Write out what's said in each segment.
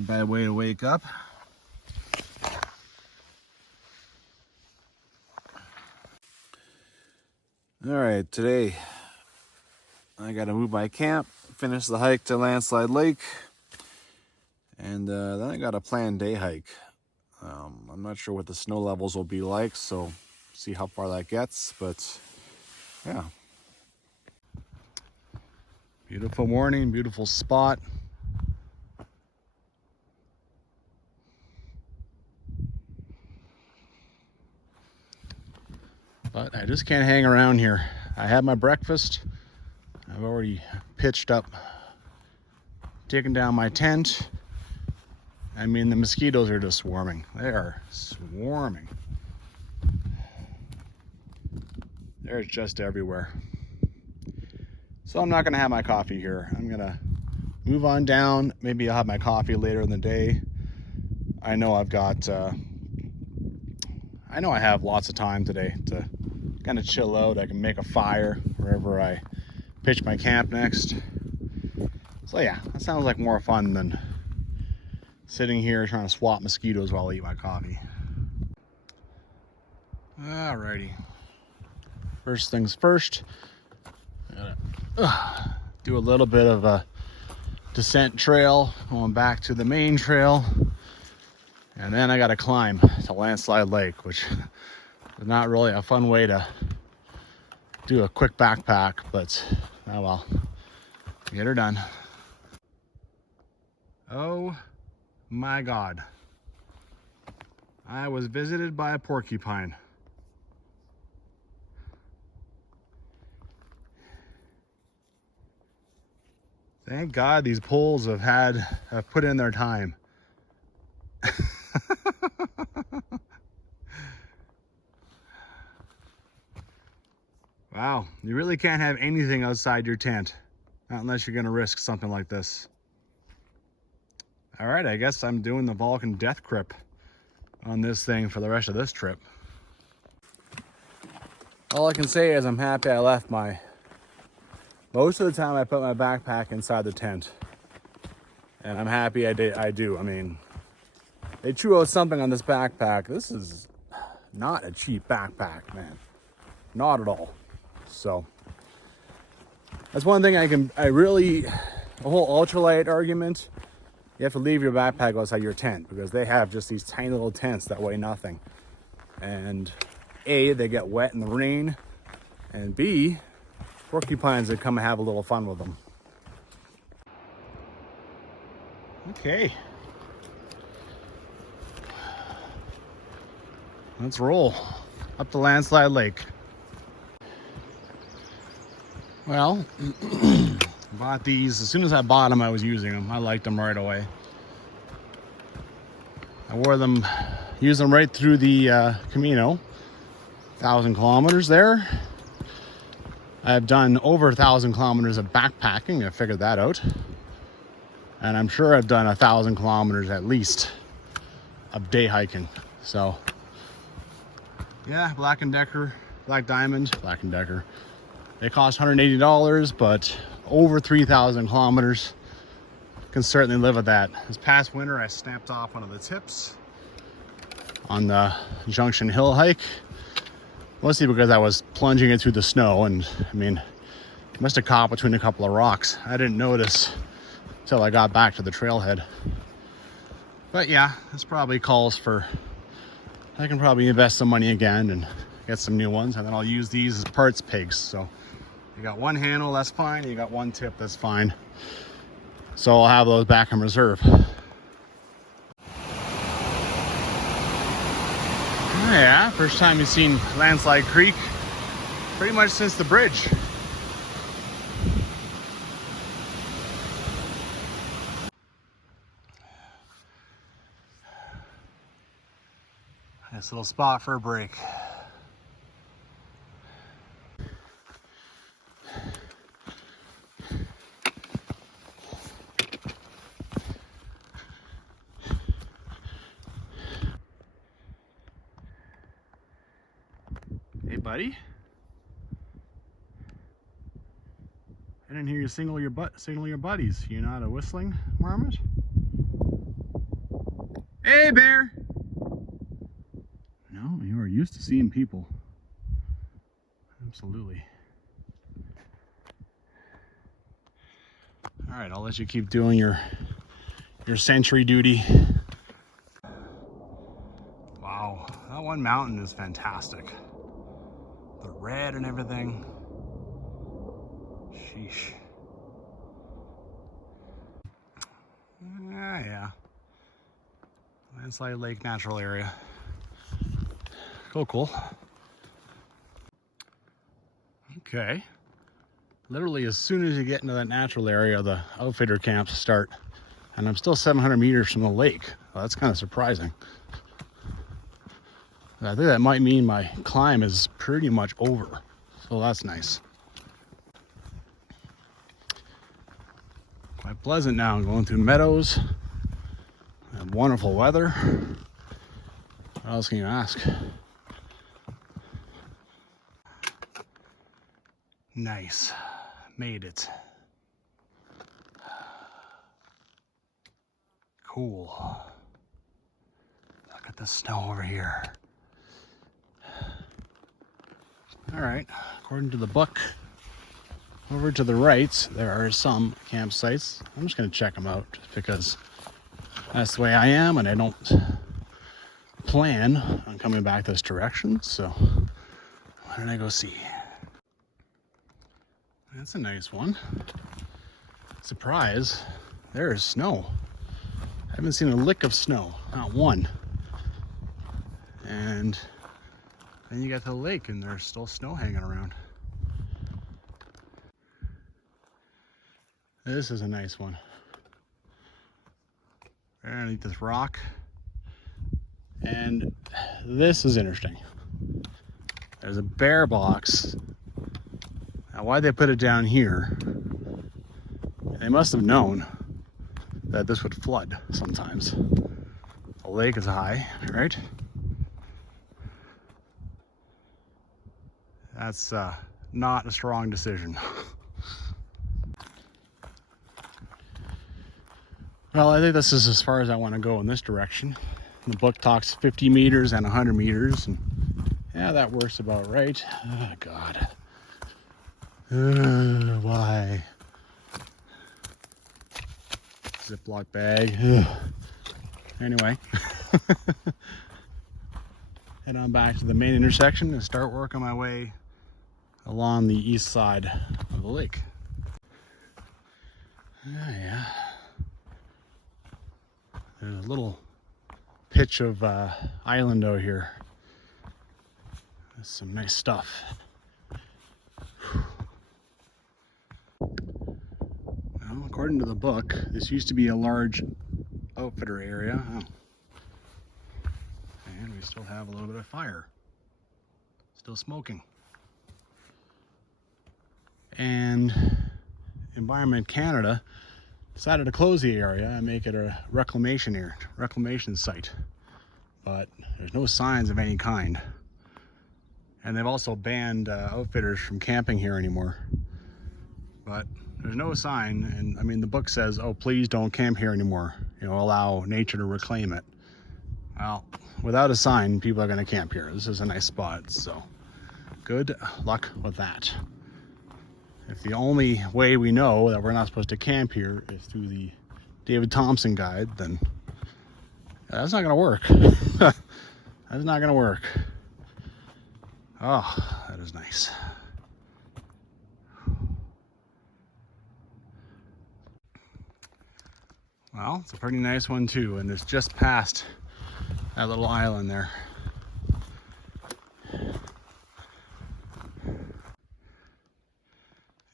Not a bad way to wake up. All right, today I got to move my camp, finish the hike to Landslide Lake, and then I got a planned day hike. I'm not sure what the snow levels will be like, so see how far that gets, but yeah. Beautiful morning, beautiful spot. But I just can't hang around here. I had my breakfast. I've already pitched up, taken down my tent. I mean, the mosquitoes are just swarming. They are swarming. They're just everywhere. So I'm not gonna have my coffee here. I'm gonna move on down. Maybe I'll have my coffee later in the day. I know I have lots of time today to kind of chill out. I can make a fire wherever I pitch my camp next. So yeah, that sounds like more fun than sitting here trying to swat mosquitoes while I eat my coffee. Alrighty. First things first, I gotta do a little bit of a descent trail going back to the main trail. And then I gotta climb to Landslide Lake, which is not really a fun way to do a quick backpack, but oh well, get her done. Oh my God. I was visited by a porcupine. Thank God these poles have put in their time. Wow, you really can't have anything outside your tent, not unless you're gonna risk something like this. All right, I guess I'm doing the Vulcan death grip on this thing for the rest of this trip. All I can say is I'm happy I left most of the time I put my backpack inside the tent. And I'm happy I do. I mean, they threw out something on this backpack. This is not a cheap backpack, man. Not at all. So that's one thing the whole ultralight argument, you have to leave your backpack outside your tent because they have just these tiny little tents that weigh nothing. And A, they get wet in the rain, and B, porcupines that come and have a little fun with them. Okay. Let's roll up the Landslide Lake. Well, bought these. As soon as I bought them, I was using them. I liked them right away. I used them right through the Camino. 1,000 kilometers there. I've done over 1,000 kilometers of backpacking. I figured that out. And I'm sure I've done 1,000 kilometers at least of day hiking. So yeah, Black & Decker. They cost $180, but over 3,000 kilometers. Can certainly live with that. This past winter, I snapped off one of the tips on the Junction Hill hike. Mostly because I was plunging it through the snow, and I mean, it must have caught between a couple of rocks. I didn't notice until I got back to the trailhead. But yeah, this probably calls for, I can probably invest some money again and get some new ones, and then I'll use these as parts pigs. So you got one handle, that's fine. You got one tip, that's fine. So I'll have those back in reserve. Yeah, first time you've seen Landslide Creek pretty much since the bridge. Nice little spot for a break. Hey, buddy. I didn't hear you signal your buddies. You not a whistling marmot? Hey, bear. No, you are used to seeing people. Absolutely. All right, I'll let you keep doing your sentry duty. Wow, that one mountain is fantastic. The red and everything. Sheesh. Yeah. Landslide Lake natural area. Cool. Okay. Literally as soon as you get into that natural area, the outfitter camps start. And I'm still 700 meters from the lake. Well, that's kind of surprising. I think that might mean my climb is pretty much over. So that's nice. Quite pleasant now. I'm going through meadows. And wonderful weather. What else can you ask? Nice. Made it. Cool. Look at the snow over here. All right, according to the book, over to the right, there are some campsites. I'm just gonna check them out just because that's the way I am and I don't plan on coming back this direction. So why don't I go see? That's a nice one. Surprise, there is snow. I haven't seen a lick of snow, not one. And then you get to the lake and there's still snow hanging around. This is a nice one. Right underneath this rock. And this is interesting. There's a bear box. Now why'd they put it down here? They must have known that this would flood sometimes. The lake is high, right? That's not a strong decision. Well, I think this is as far as I want to go in this direction. The book talks 50 meters and 100 meters, and yeah, that works about right. Oh, God. Why? Ziploc bag. Anyway. Head on back to the main intersection and start working my way along the east side of the lake. Yeah. There's a little pitch of island out here. There's some nice stuff. Well, according to the book, this used to be a large outfitter area. Oh. And we still have a little bit of fire. Still smoking. And Environment Canada decided to close the area and make it a reclamation site. But there's no signs of any kind. And they've also banned outfitters from camping here anymore. But there's no sign, and I mean the book says, oh, please don't camp here anymore. You know, allow nature to reclaim it. Well, without a sign, people are gonna camp here. This is a nice spot, so good luck with that. If the only way we know that we're not supposed to camp here is through the David Thompson guide, then that's not gonna work. That's not gonna work. Oh, that is nice. Well, it's a pretty nice one too, and it's just past that little island there.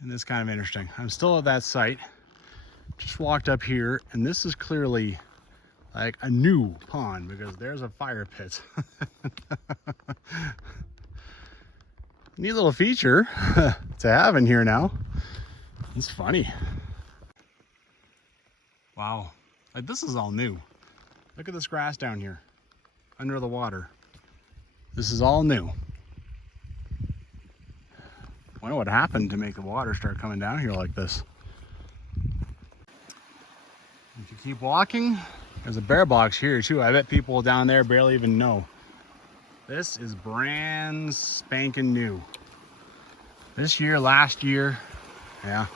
And it's kind of interesting. I'm still at that site. Just walked up here, and this is clearly like a new pond because there's a fire pit. Neat little feature to have in here now. It's funny. Wow, like this is all new. Look at this grass down here under the water. This is all new. I wonder what happened to make the water start coming down here like this. If you keep walking, There's a bear box here too. I bet people down there barely even know. This is brand spanking new. This year, last year, yeah.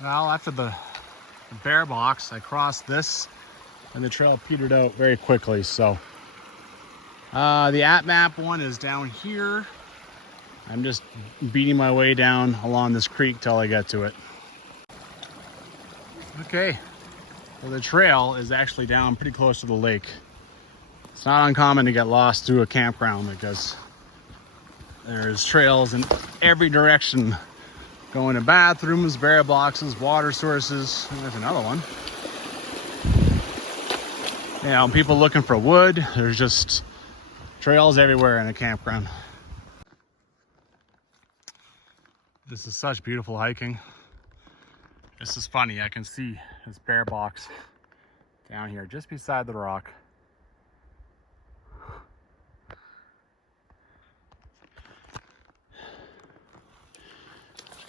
Well, after the bear box, I crossed this and the trail petered out very quickly. So the at-map one is down here. I'm just beating my way down along this creek till I get to it. Okay, so the trail is actually down pretty close to the lake. It's not uncommon to get lost through a campground because there's trails in every direction, going to bathrooms, bear boxes, water sources. There's another one. You know, people looking for wood. There's just trails everywhere in a campground. This is such beautiful hiking. This is funny. I can see this bear box down here just beside the rock.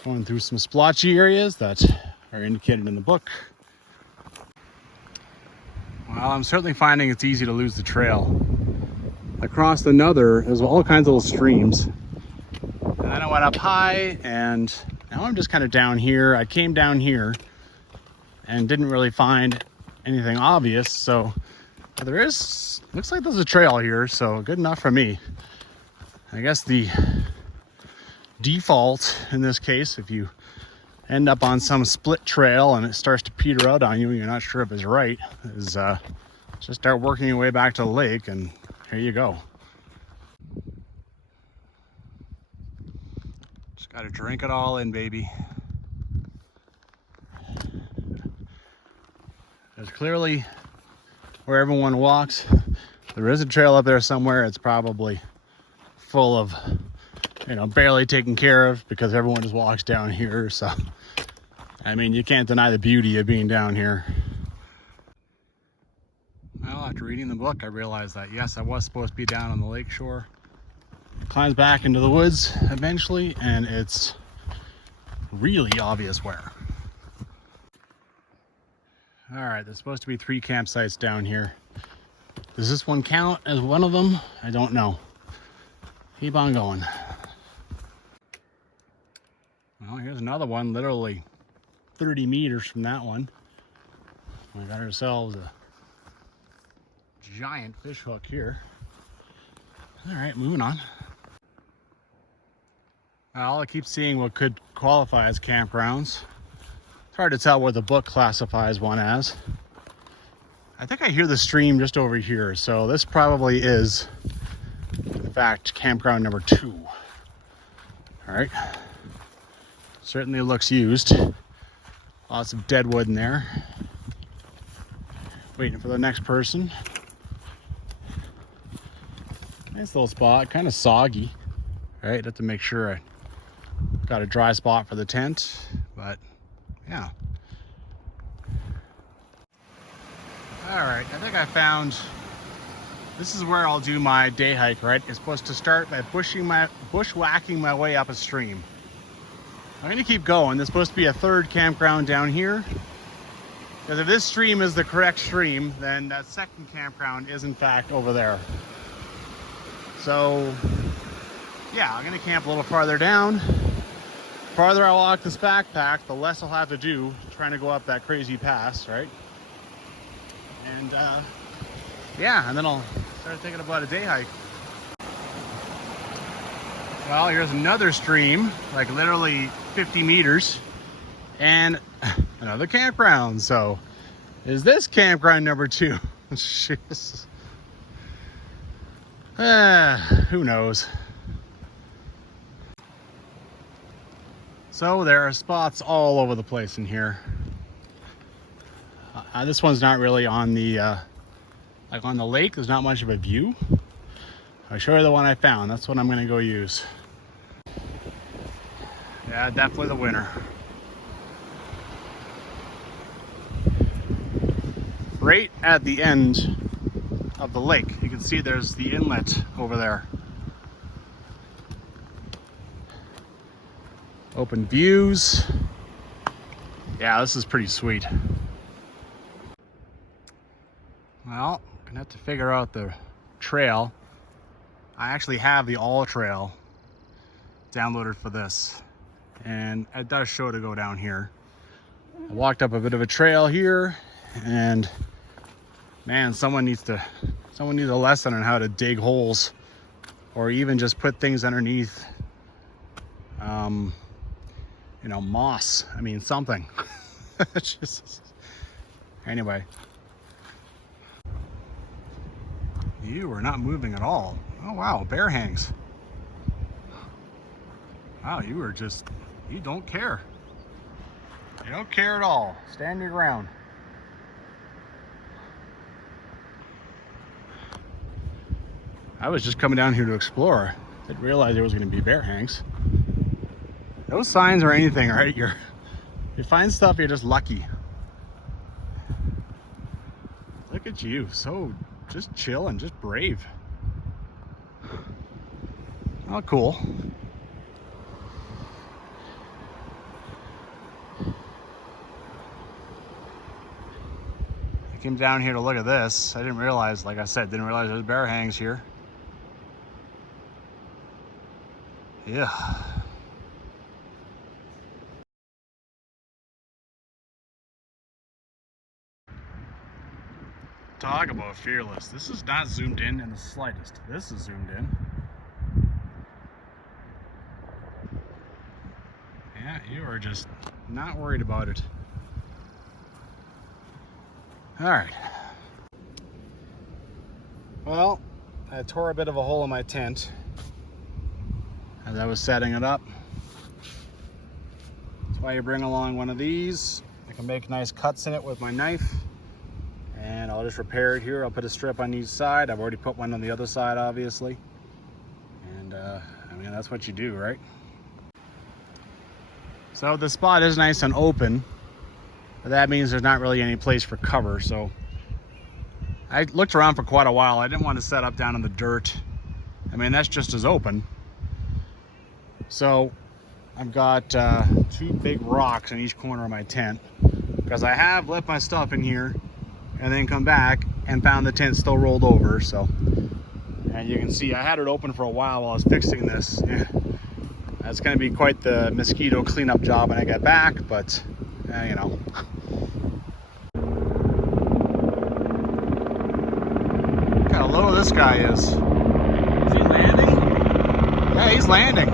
Going through some splotchy areas that are indicated in the book. Well, I'm certainly finding it's easy to lose the trail. I crossed another, there's all kinds of little streams. And then I went up high and now I'm just kind of down here. I came down here and didn't really find anything obvious. So there is, looks like there's a trail here. So good enough for me. I guess the default in this case, if you end up on some split trail and it starts to peter out on you and you're not sure if it's right, is just start working your way back to the lake and here you go. Just got to drink it all in, baby. There's clearly where everyone walks. There is a trail up there somewhere. It's probably full of, you know, barely taken care of because everyone just walks down here. So, I mean, you can't deny the beauty of being down here. Well, after reading the book, I realized that, yes, I was supposed to be down on the lake shore. Climbs back into the woods eventually, and it's really obvious where. All right, there's supposed to be 3 campsites down here. Does this one count as one of them? I don't know. Keep on going. Well, here's another one, literally 30 meters from that one. We got ourselves a giant fish hook here. All right, moving on. Well, I keep seeing what could qualify as campgrounds. It's hard to tell what the book classifies one as. I think I hear the stream just over here, so this probably is, in fact, campground number 2. All right. Certainly looks used. Lots of dead wood in there. Waiting for the next person. Nice little spot, kind of soggy. All right, have to make sure I got a dry spot for the tent, but yeah. All right, I think I found, this is where I'll do my day hike, right? It's supposed to start by bushwhacking my way up a stream. I'm gonna keep going. There's supposed to be a 3rd campground down here. Because if this stream is the correct stream, then that 2nd campground is in fact over there. So yeah, I'm gonna camp a little farther down. The farther I walk this backpack, the less I'll have to do trying to go up that crazy pass, right? And yeah, and then I'll start thinking about a day hike. Well, here's another stream, like literally 50 meters, and another campground. So is this campground number 2? Jeez. Who knows? So there are spots all over the place in here. This one's not really on the like on the lake. There's not much of a view. I'll show you the one I found. That's what I'm gonna go use. Yeah, definitely the winner. Right at the end of the lake, you can see there's the inlet over there. Open views. Yeah, this is pretty sweet. Well, gonna have to figure out the trail. I actually have the all trail downloaded for this, and it does show to go down here. I walked up a bit of a trail here, and man, someone needs a lesson on how to dig holes, or even just put things underneath, you know, moss. I mean, something. Just, anyway. You are not moving at all. Oh wow, bear hangs. Wow, you don't care. You don't care at all. Stand your ground. I was just coming down here to explore. Didn't realize there was going to be bear hangs. No signs or anything, right? You find stuff, you're just lucky. Look at you, so just chill and just brave. Oh, cool. I came down here to look at this. I didn't realize, like I said, there's bear hangs here. Yeah. Talk about fearless. This is not zoomed in the slightest. This is zoomed in. Yeah, you are just not worried about it. All right. Well, I tore a bit of a hole in my tent as I was setting it up. That's why you bring along one of these. I can make nice cuts in it with my knife. And I'll just repair it here. I'll put a strip on each side. I've already put one on the other side, obviously. And I mean, that's what you do, right? So the spot is nice and open, but that means there's not really any place for cover. So I looked around for quite a while. I didn't want to set up down in the dirt. I mean, that's just as open. So I've got 2 big rocks in each corner of my tent, because I have left my stuff in here and then come back and found the tent still rolled over. So, and you can see I had it open for a while I was fixing this. Yeah. That's going to be quite the mosquito cleanup job when I get back, but you know. Look how low this guy is. Is he landing? Yeah, he's landing.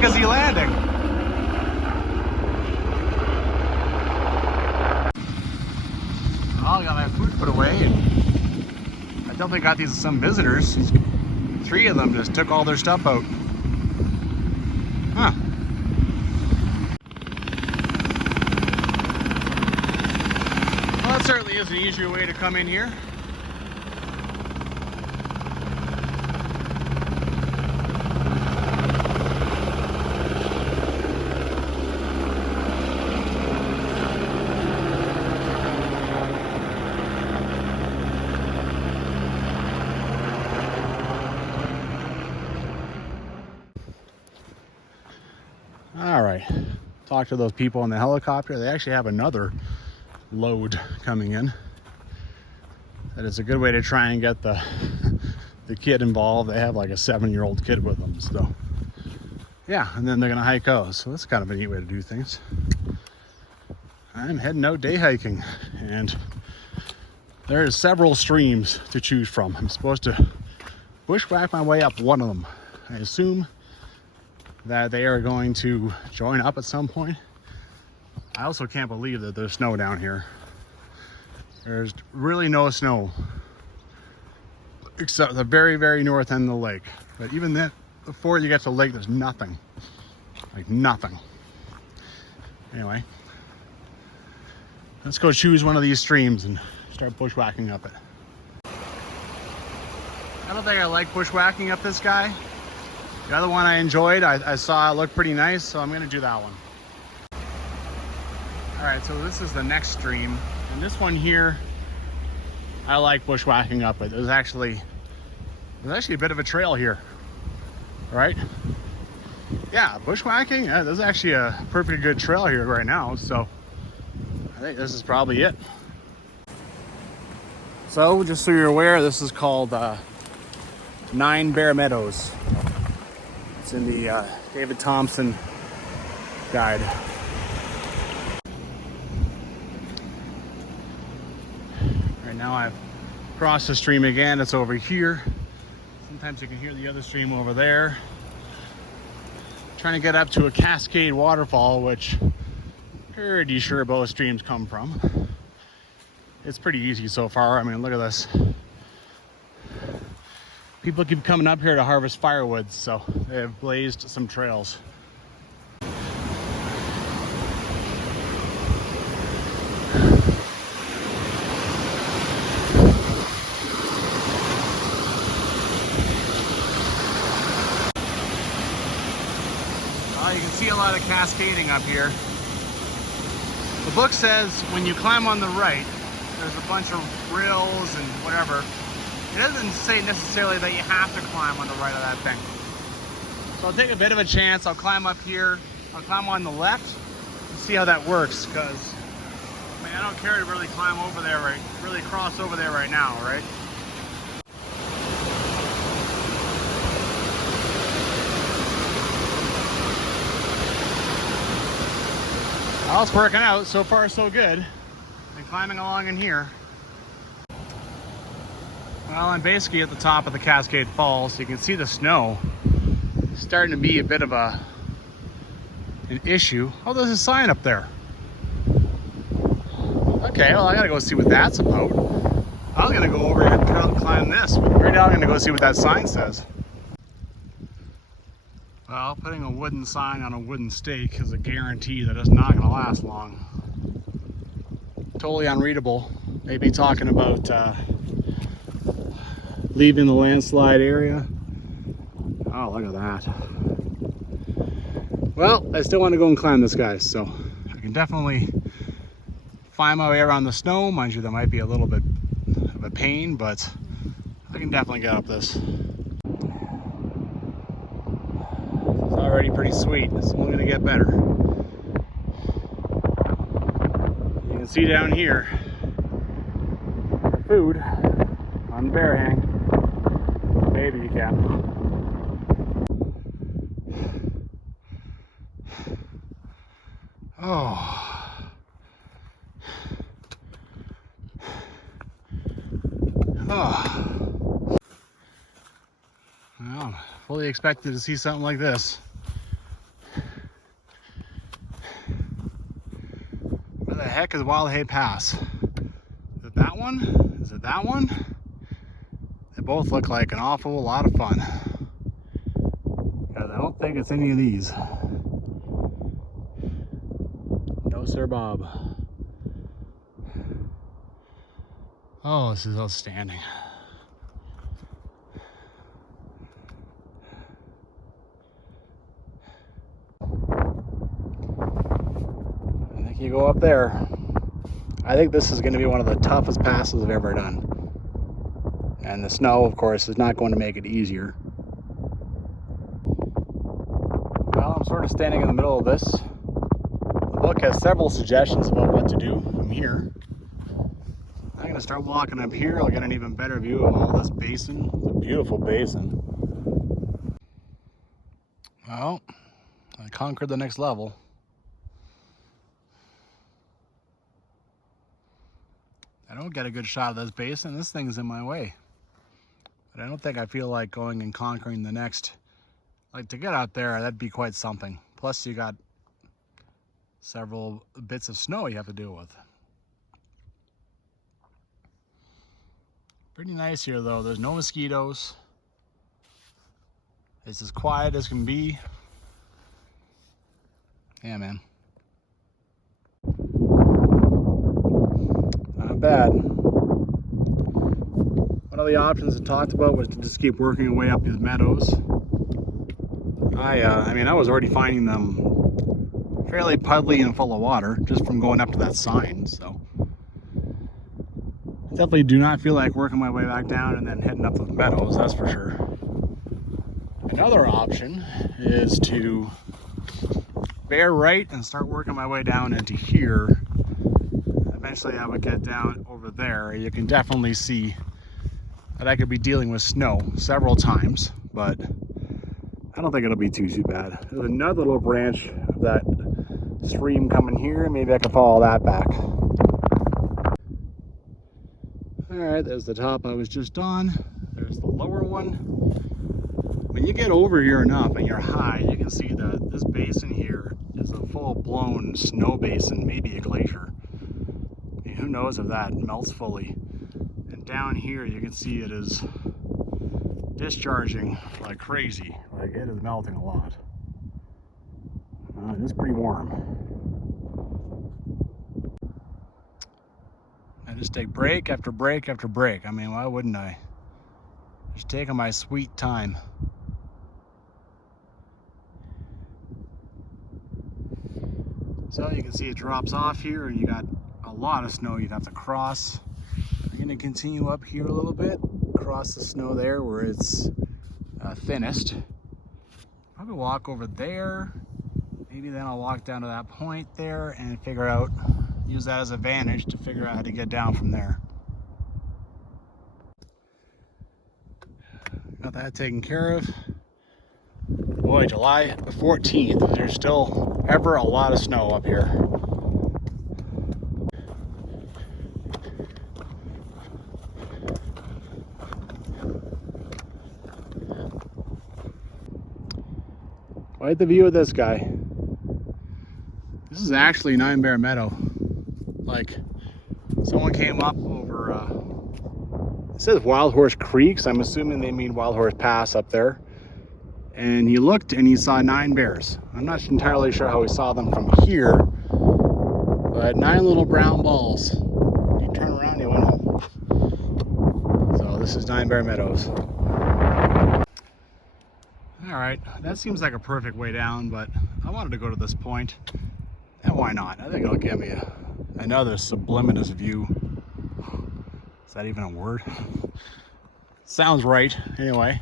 Is he landing? Well, I got my food put away, and I definitely got these some visitors. 3 of them just took all their stuff out. Huh. Well, that certainly is an easier way to come in here. All right, talk to those people in the helicopter. They actually have another load coming in. That is a good way to try and get the kid involved. They have like a 7-year-old kid with them. So yeah, and then they're gonna hike out. So that's kind of a neat way to do things. I'm heading out day hiking, and there's several streams to choose from. I'm supposed to bushwhack my way up one of them. I assume that they are going to join up at some point. I also can't believe that there's snow down here. There's really no snow except the very, very north end of the lake. But even then, before you get to the lake, there's nothing. Like nothing. Anyway, let's go choose one of these streams and start bushwhacking up it. I don't think I like bushwhacking up this guy. The other one I enjoyed, I saw it looked pretty nice, so I'm gonna do that one. All right, so this is the next stream. And this one here, I like bushwhacking up it. There's actually a bit of a trail here, right? Yeah, bushwhacking. Yeah, there's actually a perfectly good trail here right now, so I think this is probably it. So, just so you're aware, this is called 9 Bear Meadows. It's in the David Thompson guide. Right now I've crossed the stream again. It's over here. Sometimes you can hear the other stream over there. Trying to get up to a cascade waterfall, which I'm pretty sure both streams come from. It's pretty easy so far. I mean, look at this. People keep coming up here to harvest firewood, so they have blazed some trails. You can see a lot of cascading up here. The book says when you climb on the right, there's a bunch of rills and whatever. It doesn't say necessarily that you have to climb on the right of that thing. So I'll take a bit of a chance. I'll climb up here. I'll climb on the left and see how that works, because I mean, I don't care to really climb over there really cross over there right now, right? Well, it's working out. So far, so good. And climbing along in here. Well, I'm basically at the top of the Cascade Falls, so you can see the snow. It's starting to be a bit of an issue. Oh, there's a sign up there. Okay, well, I gotta go see what that's about. I was gonna go over here and climb this, but right now I'm gonna go see what that sign says. Well, putting a wooden sign on a wooden stake is a guarantee that it's not going to last long. Totally unreadable. Maybe talking about leaving the landslide area. Oh, look at that. Well, I still want to go and climb this, guys, so I can definitely find my way around the snow. Mind you, that might be a little bit of a pain, but I can definitely get up this. Already pretty sweet. It's only going to get better. You can see down here food on the bear hang. Maybe you can. Oh. Oh. Well, fully expected to see something like this. Where the heck is Wild Hay Pass? Is it that one? Is it that one? They both look like an awful lot of fun. Because I don't think it's any of these. No, sir, Bob. Oh, this is outstanding. You go up there. I think this is going to be one of the toughest passes I've ever done. And the snow, of course, is not going to make it easier. Well, I'm sort of standing in the middle of this. The book has several suggestions about what to do from here. I'm going to start walking up here. I'll get an even better view of all this basin. It's a beautiful basin. Well, I conquered the next level. I don't get a good shot of this basin. This thing's in my way. But I don't think I feel like going and conquering the next. Like, to get out there, that'd be quite something. Plus you got several bits of snow you have to deal with. Pretty nice here though. There's no mosquitoes. It's as quiet as can be. Yeah, man. Not bad. One of the options I talked about was to just keep working your way up these meadows. I mean, I was already finding them fairly puddly and full of water just from going up to that sign, so definitely do not feel like working my way back down and then heading up those meadows, that's for sure. Another option is to bear right and start working my way down into here. Eventually I would get down over there. You can definitely see that I could be dealing with snow several times, but I don't think it'll be too bad. There's another little branch of that stream coming here. Maybe I can follow that back. All right, there's the top I was just on. There's the lower one. When you get over here enough and you're high, you can see that this basin here is a full-blown snow basin, maybe a glacier. I mean, who knows if that melts fully. And down here you can see it is discharging like crazy. Like, it is melting a lot. It's pretty warm. I just take break after break after break. I mean, why wouldn't I? Just taking my sweet time. So you can see it drops off here, and you got a lot of snow you'd have to cross. I'm going to continue up here a little bit, cross the snow there where it's thinnest. Probably walk over there. Maybe then I'll walk down to that point there and figure out, use that as a vantage to figure out how to get down from there. Got that taken care of. Boy, July 14th, there's still ever a lot of snow up here. Quite the view of this guy. This is actually Nine Bear Meadow. Like, someone came up over, it says Wild Horse Creek, so I'm assuming they mean Wild Horse Pass up there. And he looked and he saw 9 bears. I'm not entirely sure how he saw them from here, but 9 little brown balls. You turn around, you went home. So this is Nine Bear Meadows. All right, that seems like a perfect way down, but I wanted to go to this point, and why not? I think it'll give me another subliminous view. Is that even a word? Sounds right, anyway.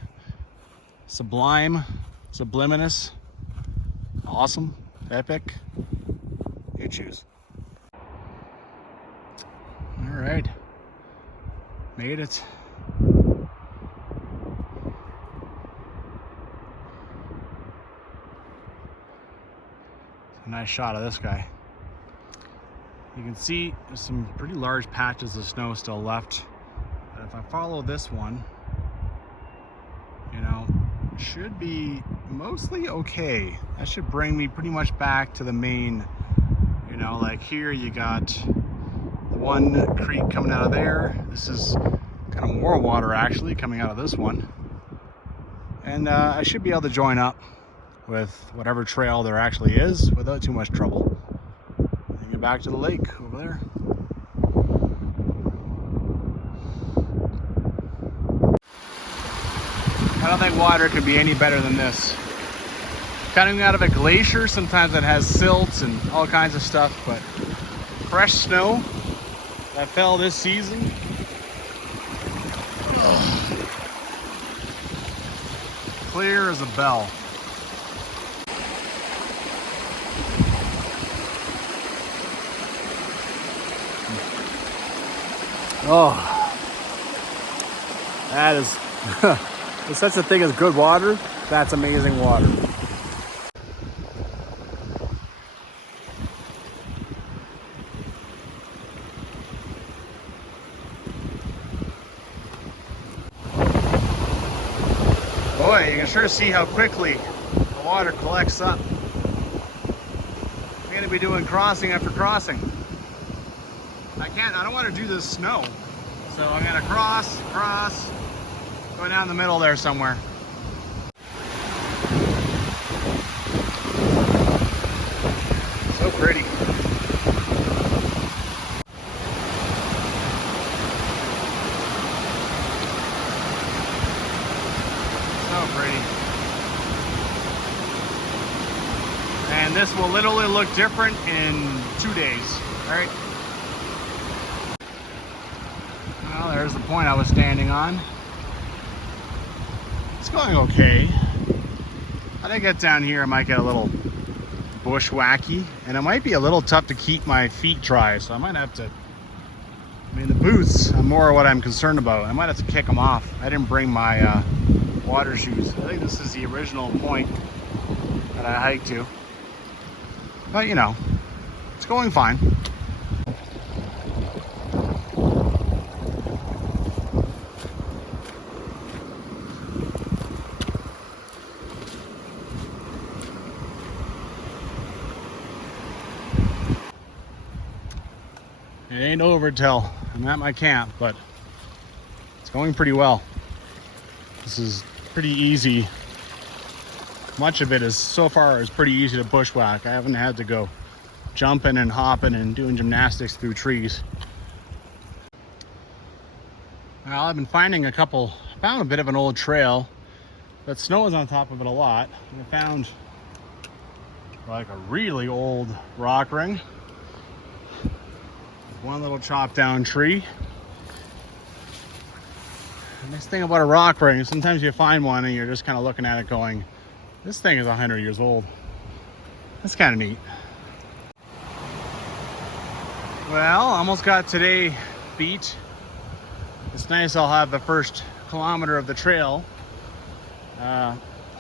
Sublime, subliminous, awesome, epic, you choose. All right, made it. A nice shot of this guy. You can see there's some pretty large patches of snow still left. But if I follow this one, you know, should be mostly okay. That should bring me pretty much back to the main, you know, like here you got the one creek coming out of there. This is kind of more water actually coming out of this one. And I should be able to join up with whatever trail there actually is without too much trouble. And get back to the lake over there. I don't think water could be any better than this. Coming out of a glacier, sometimes it has silts and all kinds of stuff, but fresh snow that fell this season. Clear as a bell. Oh, that is, there's such a thing as good water. That's amazing water. Boy, you can sure see how quickly the water collects up. I'm gonna be doing crossing after crossing. I don't want to do this snow. So I'm gonna cross, go down the middle there somewhere. So pretty. So pretty. And this will literally look different in 2 days, right? Well, there's the point I was standing on. It's going okay. When I get down here, I might get a little bushwhacky, and it might be a little tough to keep my feet dry, so I might have to, I mean, the boots are more what I'm concerned about. I might have to kick them off. I didn't bring my water shoes. I think this is the original point that I hiked to. But, you know, it's going fine. It ain't over till I'm at my camp, but it's going pretty well. This is pretty easy. Much of it is, so far, is pretty easy to bushwhack. I haven't had to go jumping and hopping and doing gymnastics through trees. Well, I've been finding found a bit of an old trail, but snow is on top of it a lot. And I found like a really old rock ring. One little chopped down tree. The nice thing about a rock ring is sometimes you find one and you're just kind of looking at it going, this thing is 100 years old. That's kind of neat. Well, almost got today beat. It's nice I'll have the first kilometer of the trail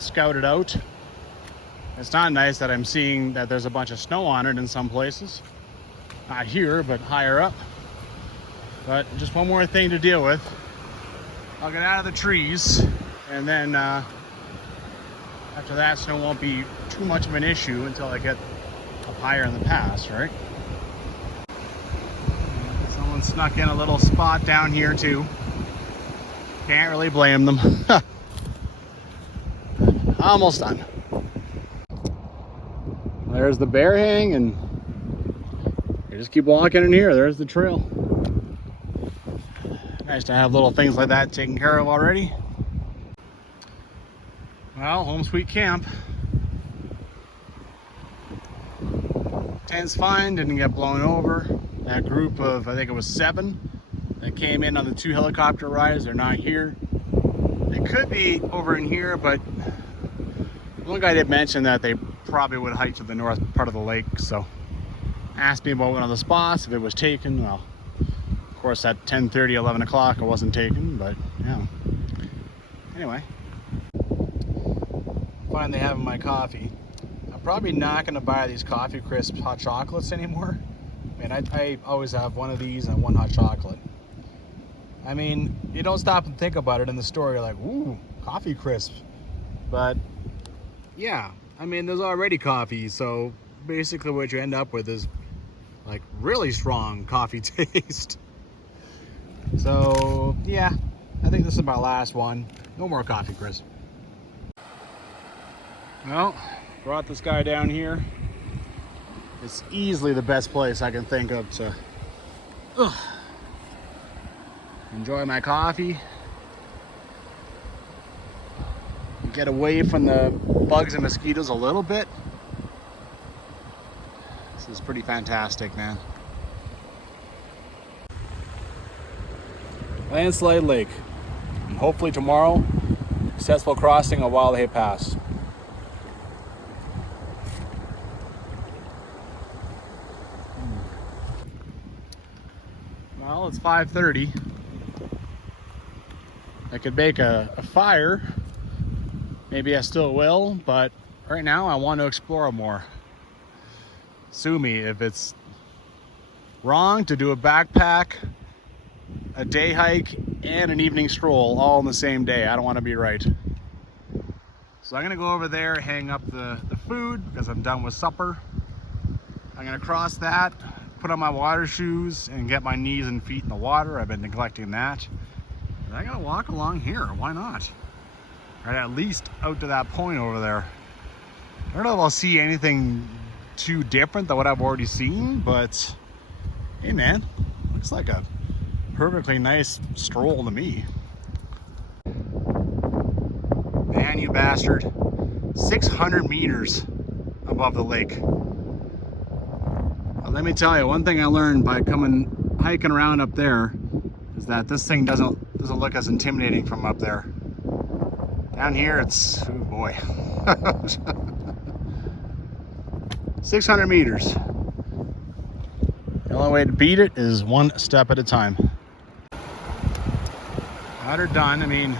scouted out. It's not nice that I'm seeing that there's a bunch of snow on it in some places. Not here, but higher up. But just one more thing to deal with. I'll get out of the trees, and then after that, snow won't be too much of an issue until I get up higher in the pass, right? Someone snuck in a little spot down here too. Can't really blame them. Almost done. There's the bear hang, and you just keep walking in here. There's the trail. Nice to have little things like that taken care of already. Well, home sweet camp. Tent's fine, didn't get blown over. That group of, I think it was 7 that came in on the 2 helicopter rides, they're not here. They could be over in here, but one guy did mention that they probably would hike to the north part of the lake, so asked me about one of the spots, if it was taken. Well, of course at 10:30, 11 o'clock it wasn't taken, but yeah. Anyway, finally having my coffee. I'm probably not going to buy these Coffee Crisp hot chocolates anymore. I mean, I always have one of these and one hot chocolate. I mean, you don't stop and think about it in the store, you're like, ooh, Coffee Crisp. But yeah, I mean, there's already coffee, so basically what you end up with is like really strong coffee taste. So yeah, I think this is my last one. No more Coffee Crisp. Well, brought this guy down here. It's easily the best place I can think of to enjoy my coffee, get away from the bugs and mosquitoes a little bit. This is pretty fantastic, man. Landslide Lake. And hopefully tomorrow, successful crossing of Wild Hay Pass. Well, it's 5:30. I could make a fire. Maybe I still will, but right now I want to explore more. Sue me if it's wrong to do a backpack, a day hike, and an evening stroll all in the same day. I don't want to be right. So I'm gonna go over there, hang up the food because I'm done with supper. I'm gonna cross that, put on my water shoes, and get my knees and feet in the water. I've been neglecting that. And I gotta walk along here, why not? Or at least out to that point over there. I don't know if I'll see anything too different than what I've already seen, but hey man, looks like a perfectly nice stroll to me. Man, you bastard. 600 meters above the lake. Let me tell you, one thing I learned by hiking around up there is that this thing doesn't look as intimidating from up there. Down here, it's, oh boy. 600 meters. The only way to beat it is one step at a time. That are done. I mean,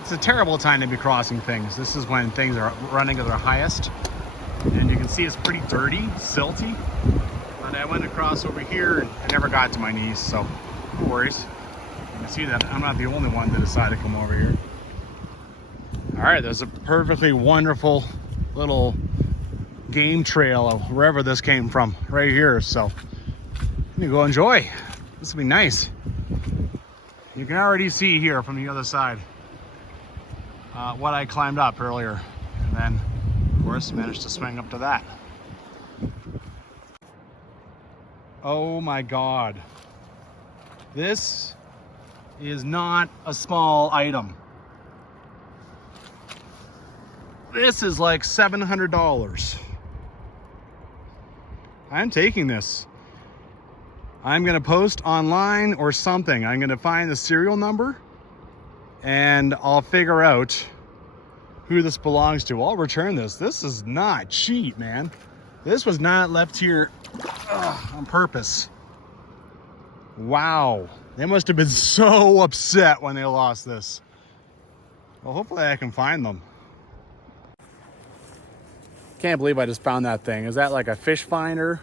it's a terrible time to be crossing things. This is when things are running at their highest. And you can see it's pretty dirty, silty. But I went across over here and I never got to my knees, so no worries. You can see that I'm not the only one that decided to come over here. All right, there's a perfectly wonderful little game trail of wherever this came from right here. So you go enjoy. This will be nice. You can already see here from the other side what I climbed up earlier. And then, of course, managed to swing up to that. Oh my God. This is not a small item. This is like $700. I'm taking this. I'm gonna post online or something. I'm gonna find the serial number and I'll figure out who this belongs to. I'll return this. This is not cheap, man. This was not left here on purpose. Wow. They must have been so upset when they lost this. Well, hopefully I can find them. Can't believe I just found that thing. Is that like a fish finder?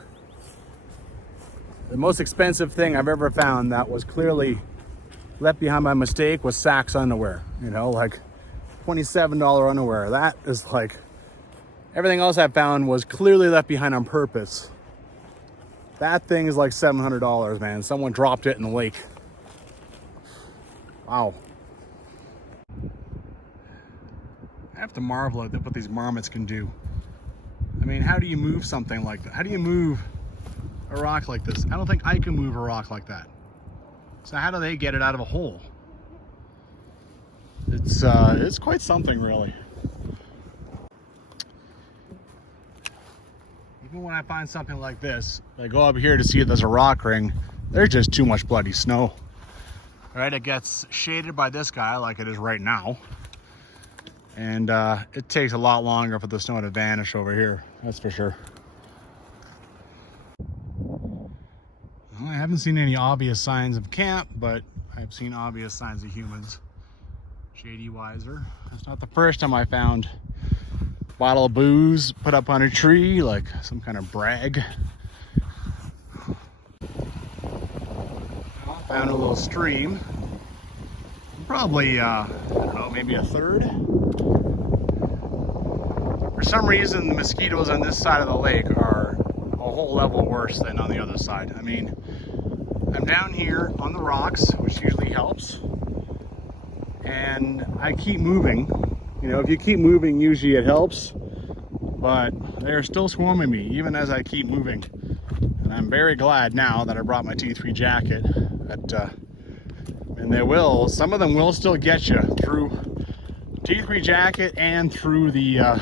The most expensive thing I've ever found that was clearly left behind by mistake was Saks underwear. You know, like $27 underwear. That is like, everything else I found was clearly left behind on purpose. That thing is like $700, man. Someone dropped it in the lake. Wow. I have to marvel at what these marmots can do. I mean, how do you move something like that? How do you move a rock like this? I don't think I can move a rock like that. So how do they get it out of a hole? It's quite something, really. Even when I find something like this, I go up here to see if there's a rock ring. There's just too much bloody snow. All right, it gets shaded by this guy like it is right now. And it takes a lot longer for the snow to vanish over here, that's for sure. Well, I haven't seen any obvious signs of camp, but I've seen obvious signs of humans. Shady wiser. That's not the first time I found a bottle of booze put up on a tree, like some kind of brag. Well, found a little stream. Probably, I don't know, maybe a third. For some reason, the mosquitoes on this side of the lake are a whole level worse than on the other side. I mean, I'm down here on the rocks, which usually helps. And I keep moving. You know, if you keep moving, usually it helps. But they're still swarming me, even as I keep moving. And I'm very glad now that I brought my T3 jacket. And they will, some of them will still get you through T3 jacket and through the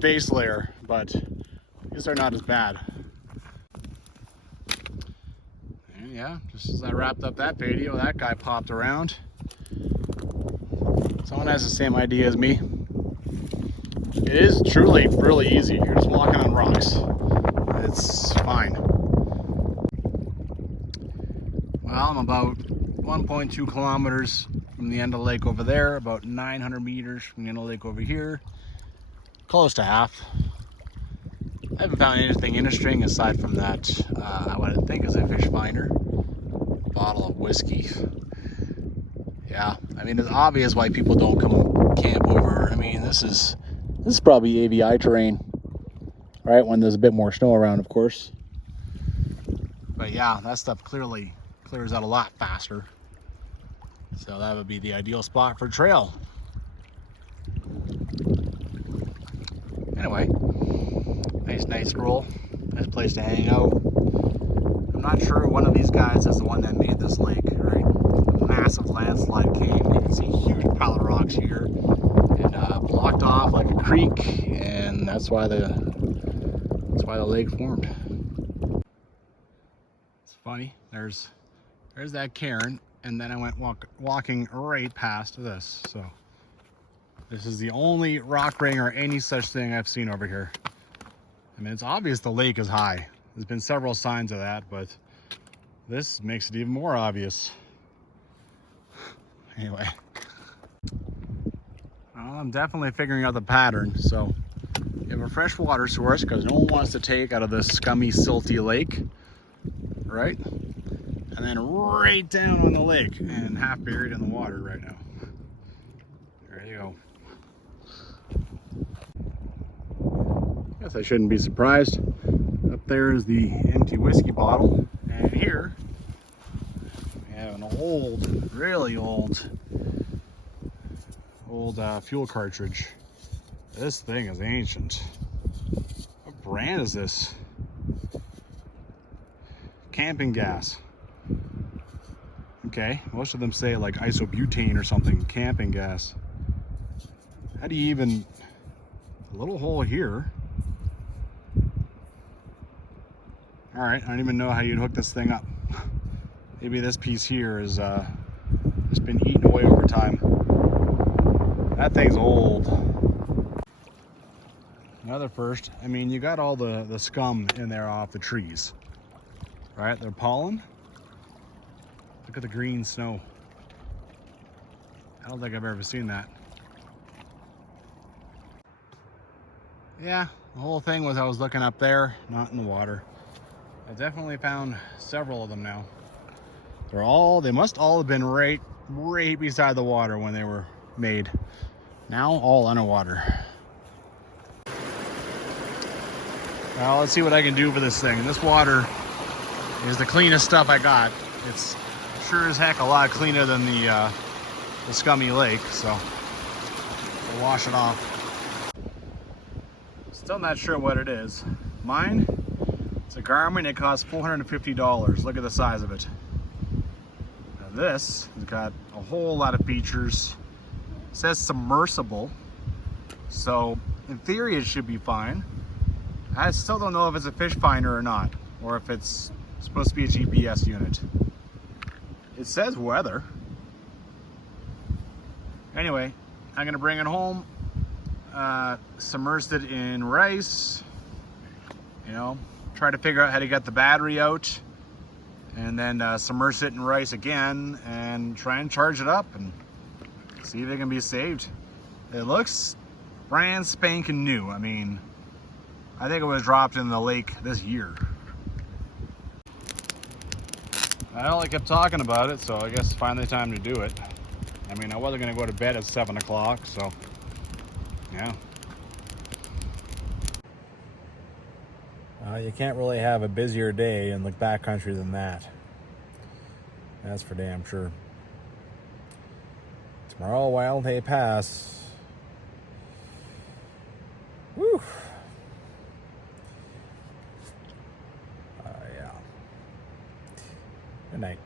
base layer, but these are not as bad. And yeah, just as I wrapped up that video, that guy popped around. Someone has the same idea as me. It is truly really easy. You're just walking on rocks. It's fine. Well, I'm about 1.2 kilometers from the end of the lake over there, about 900 meters from the end of the lake over here. Close to half. I haven't found anything interesting aside from that, what I think is a fish finder. Bottle of whiskey. Yeah, I mean, it's obvious why people don't come camp over. I mean, this is probably AVI terrain, right? When there's a bit more snow around, of course. But yeah, that stuff clearly clears out a lot faster. So that would be the ideal spot for trail. Anyway, nice night stroll. Nice place to hang out. I'm not sure one of these guys is the one that made this lake, right? A massive landslide came. You can see a huge pile of rocks here. And blocked off like a creek. And that's why the lake formed. It's funny. There's that cairn. And then I went walking right past this. So This is the only rock ring or any such thing I've seen over here. I mean, it's obvious the lake is high. There's been several signs of that, but this makes it even more obvious. Anyway, well, I'm definitely figuring out the pattern. So you have a fresh water source because no one wants to take out of this scummy, silty lake, right? And then right down on the lake and half buried in the water right now. There you go. Guess I shouldn't be surprised. Up there is the empty whiskey bottle, and here we have an old, really old fuel cartridge. This thing is ancient. What brand is this? Camping gas. Okay, most of them say like isobutane or something. Camping gas. How do you even... A little hole here. All right, I don't even know how you'd hook this thing up. Maybe this piece here is just been eaten away over time. That thing's old. Another first. I mean, you got all the scum in there off the trees, right? They're pollen. Look at the green snow. I don't think I've ever seen that. Yeah, the whole thing was I was looking up there, not in the water. I definitely found several of them now. They must all have been right beside the water when they were made. Now all underwater. Well, let's see what I can do for this thing. This water is the cleanest stuff I got. It's sure as heck a lot cleaner than the scummy lake, so we'll wash it off. Still not sure what it is. Mine, it's a Garmin. It costs $450. Look at the size of it. Now this has got a whole lot of features. It says submersible, so in theory it should be fine. I still don't know if it's a fish finder or not, or if it's supposed to be a GPS unit. It says weather. Anyway, I'm gonna bring it home, submerge it in rice, you know, try to figure out how to get the battery out, and then submerge it in rice again and try and charge it up and see if it can be saved. It looks brand spanking new. I mean, I think it was dropped in the lake this year. I only kept talking about it, so I guess it's finally time to do it. I mean, I wasn't gonna go to bed at 7 o'clock, so yeah. You can't really have a busier day in the backcountry than that. That's for damn sure. Tomorrow, Wild Hay Pass. Whew. Yeah. Good night.